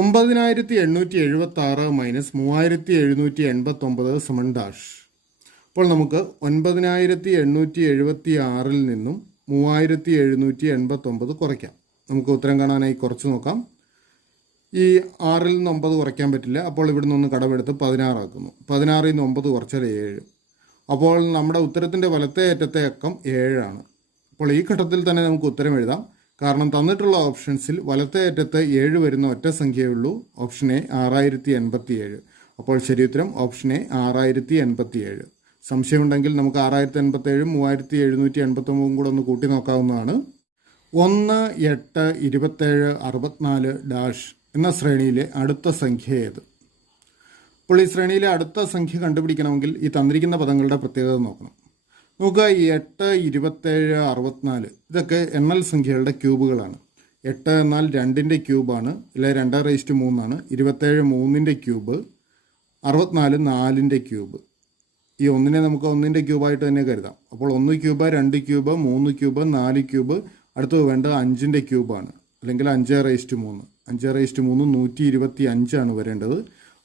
9876 minus 3789 സമൻ dash. അപ്പോൾ നമുക്ക് 9876 നിന്നും 3789 കുറയ്ക്കാം. നമുക്ക് ഉത്തരം കാണാനായി കുറച്ച് നോക്കാം. ഈ 6 നിന്ന് 9 കുറയ്ക്കാൻ പറ്റില്ല. അപ്പോൾ ഇവിടെ നിന്ന് കടമെടുത്ത് 16 ആക്കുന്നു. 16 നിന്ന് 9 കുറച്ചാൽ 7. അപ്പോൾ നമ്മുടെ ഉത്തരത്തിൻ്റെ വലത്തേ അറ്റത്തെ അക്കം 7 ആണ്. അപ്പോൾ ഈ ഘട്ടത്തിൽ തന്നെ നമുക്ക് ഉത്തരം എഴുതാം. കാരണം തന്നിട്ടുള്ള ഓപ്ഷൻസിൽ വലത്തേ അറ്റത്ത് 7 വരുന്ന ഒറ്റ സംഖ്യയേ ഉള്ളൂ. Option A 6087. അപ്പോൾ ശരി ഉത്തരം ഓപ്ഷൻ എ 6087. സംശയമുണ്ടെങ്കിൽ നമുക്ക് 6087 3789 കൂടെ ഒന്ന് കൂട്ടി നോക്കാവുന്നതാണ്. 1, 8, 27, 64 ഡാഷ് എന്ന ശ്രേണിയിലെ അടുത്ത സംഖ്യ ഏത്? അപ്പോൾ ഈ ശ്രേണിയിലെ അടുത്ത സംഖ്യ കണ്ടുപിടിക്കണമെങ്കിൽ ഈ തന്നിരിക്കുന്ന പദങ്ങളുടെ പ്രത്യേകത നോക്കണം. നോക്കുക, ഈ 8, 27, 64 ഇതൊക്കെ എണ്ണൽ സംഖ്യകളുടെ ക്യൂബുകളാണ്. 8 എന്നാൽ 2ൻ്റെ ക്യൂബാണ്, അല്ലെ 2/3 ആണ്. 27 3ൻ്റെ ക്യൂബ്, 64 4ൻ്റെ ക്യൂബ്. ഈ 1നെ നമുക്ക് 1ൻ്റെ ക്യൂബായിട്ട് തന്നെ കരുതാം. അപ്പോൾ 1 ക്യൂബ്, 2 ക്യൂബ്, 3 ക്യൂബ്, 4 ക്യൂബ്. അടുത്തത് വേണ്ടത് 5ൻ്റെ ക്യൂബാണ്, അല്ലെങ്കിൽ 5/3. 5/3 125 ആണ് വരേണ്ടത്.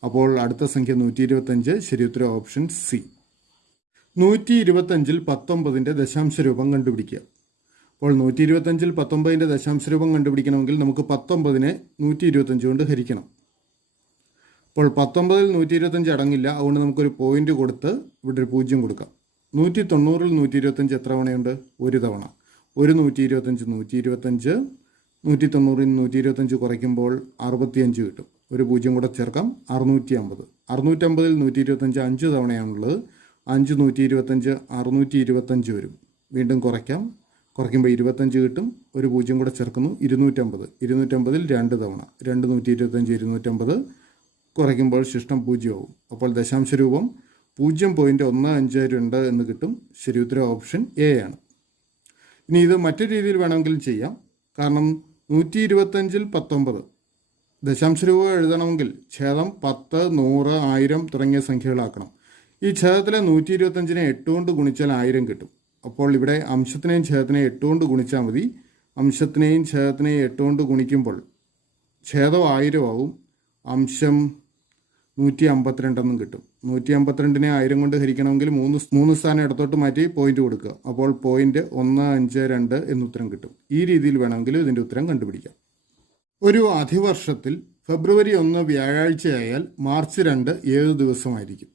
അപ്പോൾ അടുത്ത സംഖ്യ 125. ശരി ഉത്തരം ഓപ്ഷൻ സി. 125-ൽ 19ൻ്റെ ദശാംശ രൂപം കണ്ടുപിടിക്കുക. അപ്പോൾ 125-ൽ 19ൻ്റെ ദശാംശ രൂപം കണ്ടുപിടിക്കണമെങ്കിൽ നമുക്ക് 19നെ 125 കൊണ്ട് ഹരിക്കണം. അപ്പോൾ 19-ൽ 125 അടങ്ങില്ല. അതുകൊണ്ട് നമുക്കൊരു പോയിന്റ് കൊടുത്ത് ഇവിടെ ഒരു 0 കൊടുക്കാം. 190-ൽ 125 എത്ര തവണയുണ്ട്? ഒരു തവണ. ഒരു 125 125. 190-ൽ 125 കുറയ്ക്കുമ്പോൾ 65 കിട്ടും. ഒരു 0 കൂടെ ചേർക്കാം, 650. 650-ൽ 125 5 തവണയാണുള്ളത്. 5 125 625 വരും. വീണ്ടും കുറയ്ക്കുമ്പോൾ 25 കിട്ടും. ഒരു 0 കൂടെ ചേർക്കുന്നു, 250. 250-ൽ 2 തവണ. 2 125 250 കുറയ്ക്കുമ്പോൾ ശിഷ്ടം 0 ആവും. അപ്പോൾ ദശാംശ രൂപം 0.152 എന്ന് കിട്ടും. ശരി ഉത്തരം ഓപ്ഷൻ എ ആണ്. ഇനി ഇത് മറ്റൊരു രീതിയിൽ വേണമെങ്കിലും ചെയ്യാം. കാരണം 125-ൽ 19 ദശാംശ രൂപം എഴുതണമെങ്കിൽ ഛേദം 10, 100, 1000 തുടങ്ങിയ സംഖ്യകളാക്കണം. ഈ ഛേദത്തിലെ 125-നെ 8 കൊണ്ട് ഗുണിച്ചാൽ 1000 കിട്ടും. അപ്പോൾ ഇവിടെ അംശത്തിനെയും ഛേദത്തിനെയും 8 കൊണ്ട് ഗുണിച്ചാൽ മതി. അംശത്തിനെയും ഛേദത്തിനെയും 8 കൊണ്ട് ഗുണിക്കുമ്പോൾ ഛേദം 1000 ആവും. അംശം 152 എന്നും കിട്ടും. 152-നെ 1000 കൊണ്ട് ഹരിക്കണമെങ്കിൽ 3 സ്ഥാനം ഇടത്തോട്ട് മാറ്റി പോയിന്റ് കൊടുക്കുക. അപ്പോൾ പോയിന്റ് 152 എന്നുത്തരം കിട്ടും. ഈ രീതിയിൽ വേണമെങ്കിൽ ഇതിൻ്റെ ഉത്തരം കണ്ടുപിടിക്കാം. ഒരു അധിവർഷത്തിൽ ഫെബ്രുവരി 1 വ്യാഴാഴ്ചയായാൽ മാർച്ച് 2 ഏത് ദിവസമായിരിക്കും?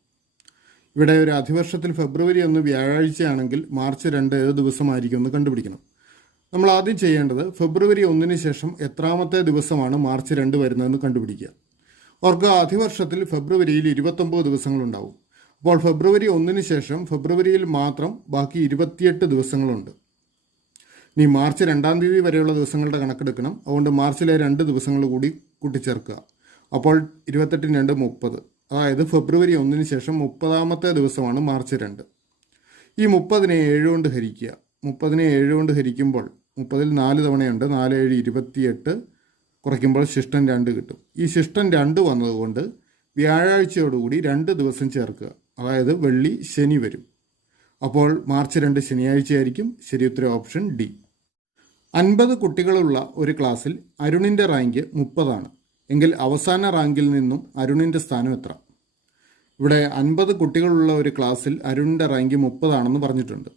ഇവിടെ ഒരു അധിവർഷത്തിൽ ഫെബ്രുവരി 1 വ്യാഴാഴ്ചയാണെങ്കിൽ മാർച്ച് 2 ഏത് ദിവസമായിരിക്കും എന്ന് കണ്ടുപിടിക്കണം. നമ്മൾ ആദ്യം ചെയ്യേണ്ടത് ഫെബ്രുവരി 1-ന് ശേഷം എത്രാമത്തെ ദിവസമാണ് മാർച്ച് 2 വരുന്നതെന്ന് കണ്ടുപിടിക്കുക. ഓർക്കുക, അധിവർഷത്തിൽ ഫെബ്രുവരിയിൽ 29 ദിവസങ്ങളുണ്ടാവും. അപ്പോൾ ഫെബ്രുവരി 1-ന് ശേഷം ഫെബ്രുവരിയിൽ മാത്രം ബാക്കി 28 ദിവസങ്ങളുണ്ട്. ഇനി മാർച്ച് 2-ാം തീയതി വരെയുള്ള ദിവസങ്ങളുടെ കണക്കെടുക്കണം. അതുകൊണ്ട് മാർച്ചിലെ 2 ദിവസങ്ങൾ കൂടി കൂട്ടിച്ചേർക്കുക. അപ്പോൾ 28 2 30. അതായത് ഫെബ്രുവരി 1-ന് ശേഷം 30ാമത്തെ ദിവസമാണ് മാർച്ച് 2. ഈ 30-നെ 7 കൊണ്ട് ഹരിക്കുക. 30-നെ 7 കൊണ്ട് ഹരിക്കുമ്പോൾ 30-ൽ 4 തവണയുണ്ട്. 4 7 28 കുറയ്ക്കുമ്പോൾ ശിഷ്ടം 2 കിട്ടും. ഈ ശിഷ്ടം 2 വന്നതുകൊണ്ട് വ്യാഴാഴ്ചയോടുകൂടി 2 ദിവസം ചേർക്കുക. അതായത് വെള്ളി ശനി വരും. അപ്പോൾ മാർച്ച് 2 ശനിയാഴ്ചയായിരിക്കും. ശരി ഉത്തരം ഓപ്ഷൻ ഡി. 50 കുട്ടികളുള്ള ഒരു ക്ലാസ്സിൽ അരുണിൻ്റെ റാങ്ക് 30 ആണ് എങ്കിൽ അവസാന റാങ്കിൽ നിന്നും അരുണിൻ്റെ സ്ഥാനം എത്ര? ഇവിടെ 50 കുട്ടികളുള്ള ഒരു ക്ലാസ്സിൽ അരുണിൻ്റെ റാങ്ക് 30 ആണെന്ന് പറഞ്ഞിട്ടുണ്ട്.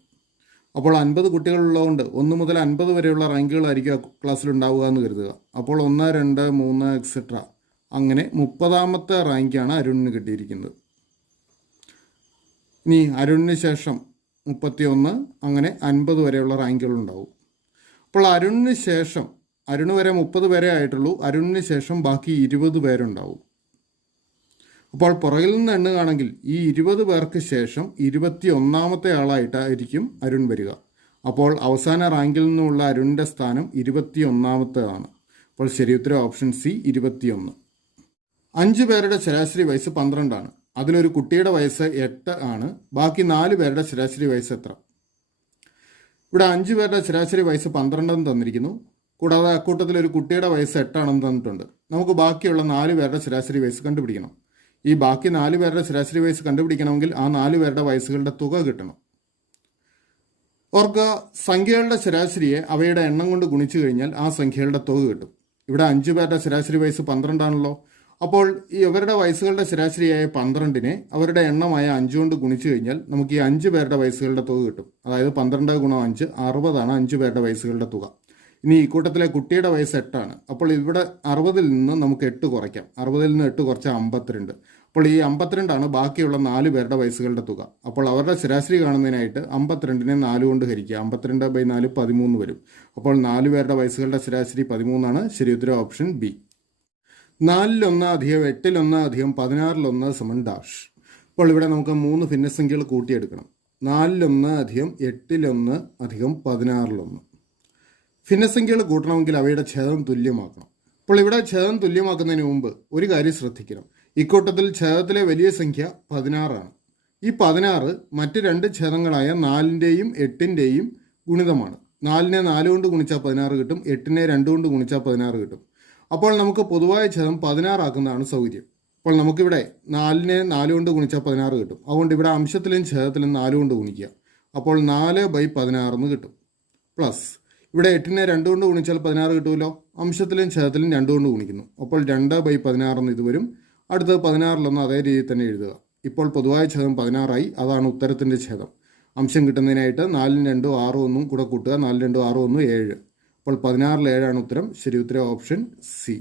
അപ്പോൾ 50 കുട്ടികളുള്ളതുകൊണ്ട് 1 മുതൽ 50 വരെയുള്ള റാങ്കുകളായിരിക്കും ആ ക്ലാസ്സിൽ ഉണ്ടാവുക എന്ന് കരുതുക. അപ്പോൾ 1 2 3 എക്സെട്ര അങ്ങനെ 30ാമത്തെ റാങ്കാണ് അരുണിന് കിട്ടിയിരിക്കുന്നത്. ഇനി അരുണിന് ശേഷം 31 അങ്ങനെ 50 വരെയുള്ള റാങ്കുകൾ ഉണ്ടാവും. അപ്പോൾ അരുണിന് ശേഷം അരുണ് വരെ 30 പേരെ ആയിട്ടുള്ളൂ. അരുണിന് ശേഷം ബാക്കി 20 പേരുണ്ടാവും. അപ്പോൾ പുറകിൽ നിന്ന് എണ്ണുകയാണെങ്കിൽ ഈ 20 പേർക്ക് ശേഷം 21ാമത്തെ ആളായിട്ടായിരിക്കും അരുൺ വരിക. അപ്പോൾ അവസാന റാങ്കിൽ നിന്നുള്ള അരുണിൻ്റെ സ്ഥാനം 21ാമത്തേതാണ്. അപ്പോൾ ശരി ഉത്തരം ഓപ്ഷൻ സി 21. 5 പേരുടെ ശരാശരി വയസ്സ് 12 ആണ്. അതിലൊരു കുട്ടിയുടെ വയസ്സ് 8 ആണ്. ബാക്കി 4 പേരുടെ ശരാശരി വയസ്സ് എത്ര? ഇവിടെ 5 പേരുടെ ശരാശരി വയസ്സ് 12 എന്ന് തന്നിരിക്കുന്നു. കൂടാതെ അക്കൂട്ടത്തിൽ ഒരു കുട്ടിയുടെ വയസ്സ് 8 ആണെന്ന് തന്നിട്ടുണ്ട്. നമുക്ക് ബാക്കിയുള്ള 4 പേരുടെ ശരാശരി വയസ്സ് കണ്ടുപിടിക്കണം. ഈ ബാക്കി 4 പേരുടെ ശരാശരി വയസ്സ് കണ്ടുപിടിക്കണമെങ്കിൽ ആ 4 പേരുടെ വയസ്സുകളുടെ തുക കിട്ടണം. ഓർക്കുക, സംഖ്യകളുടെ ശരാശരിയെ അവയുടെ എണ്ണം കൊണ്ട് ഗുണിച്ചു കഴിഞ്ഞാൽ ആ സംഖ്യകളുടെ തുക കിട്ടും. ഇവിടെ 5 പേരുടെ ശരാശരി വയസ്സ് 12 ആണല്ലോ. അപ്പോൾ ഈ ഇവരുടെ വയസ്സുകളുടെ ശരാശരിയായ 12നെ അവരുടെ എണ്ണമായ 5 കൊണ്ട് ഗുണിച്ചു കഴിഞ്ഞാൽ നമുക്ക് ഈ 5 പേരുടെ വയസ്സുകളുടെ തുക കിട്ടും. അതായത് 12 ഗുണം 5 60 5 പേരുടെ വയസ്സുകളുടെ തുക. ഇനി ഈ കൂട്ടത്തിലെ കുട്ടിയുടെ വയസ്സ് 8 ആണ്. അപ്പോൾ ഇവിടെ 60-ൽ നിന്ന് നമുക്ക് 8 കുറയ്ക്കാം. 60-ൽ നിന്ന് 8 കുറച്ചാൽ 52. അപ്പോൾ ഈ 52 ബാക്കിയുള്ള 4 പേരുടെ വയസ്സുകളുടെ തുക. അപ്പോൾ അവരുടെ ശരാശരി കാണുന്നതിനായിട്ട് 52നെ 4 കൊണ്ട് ഹരിക്കുക. 52/4 13 വരും. അപ്പോൾ 4 പേരുടെ വയസ്സുകളുടെ ശരാശരി 13 ശരി ഉത്തരം ഓപ്ഷൻ ബി. 4-1 + 8-1 + 16-1 സമം ഡാഷ്. അപ്പോൾ ഇവിടെ നമുക്ക് 3 ഭിന്നസംഖ്യകൾ കൂട്ടിയെടുക്കണം. 4-1 + 8-1 + 16-1. ഭിന്നസംഖ്യകൾ കൂട്ടണമെങ്കിൽ അവയുടെ ഛേദം തുല്യമാക്കണം. അപ്പോൾ ഇവിടെ ഛേദം തുല്യമാക്കുന്നതിന് മുമ്പ് ഒരു കാര്യം ശ്രദ്ധിക്കണം. ഇക്കൂട്ടത്തിൽ ഛേദത്തിലെ വലിയ സംഖ്യ 16 ആണ്. ഈ 16 മറ്റ് 2 ഛേദങ്ങളായ 4-ൻ്റെയും 8-ൻ്റെയും ഗുണിതമാണ്. 4നെ 4 കൊണ്ട് ഗുണിച്ചാൽ 16 കിട്ടും. 8നെ 2 കൊണ്ട് ഗുണിച്ചാൽ 16 കിട്ടും. അപ്പോൾ നമുക്ക് പൊതുവായ ഛേദം 16 ആക്കുന്നതാണ് സൗകര്യം. അപ്പോൾ നമുക്കിവിടെ 4നെ 4 കൊണ്ട് ഗുണിച്ചാൽ 16 കിട്ടും. അതുകൊണ്ട് ഇവിടെ അംശത്തിലും ഛേദത്തിലും 4 കൊണ്ട് ഗുണിക്കുക. അപ്പോൾ 4/16 കിട്ടും. പ്ലസ് ഇവിടെ 8നെ 2 കൊണ്ട് ഗുണിച്ചാൽ 16 കിട്ടുമല്ലോ. അംശത്തിലും ഛേദത്തിലും 2 കൊണ്ട് ഗുണിക്കുന്നു. അപ്പോൾ 2/16 ഇത് വരും. അടുത്തത് 16-1 അതേ രീതിയിൽ തന്നെ എഴുതുക. ഇപ്പോൾ പൊതുവായ ഛേദം 16 അതാണ് ഉത്തരത്തിൻ്റെ ഛേദം. അംശം കിട്ടുന്നതിനായിട്ട് 4-ഉം 2-ഉം 6-1 കൂടെ കൂട്ടുക. 4-2 6-1 7. അപ്പോൾ 16-7 ഉത്തരം. ശരി ഉത്തരം ഓപ്ഷൻ സി.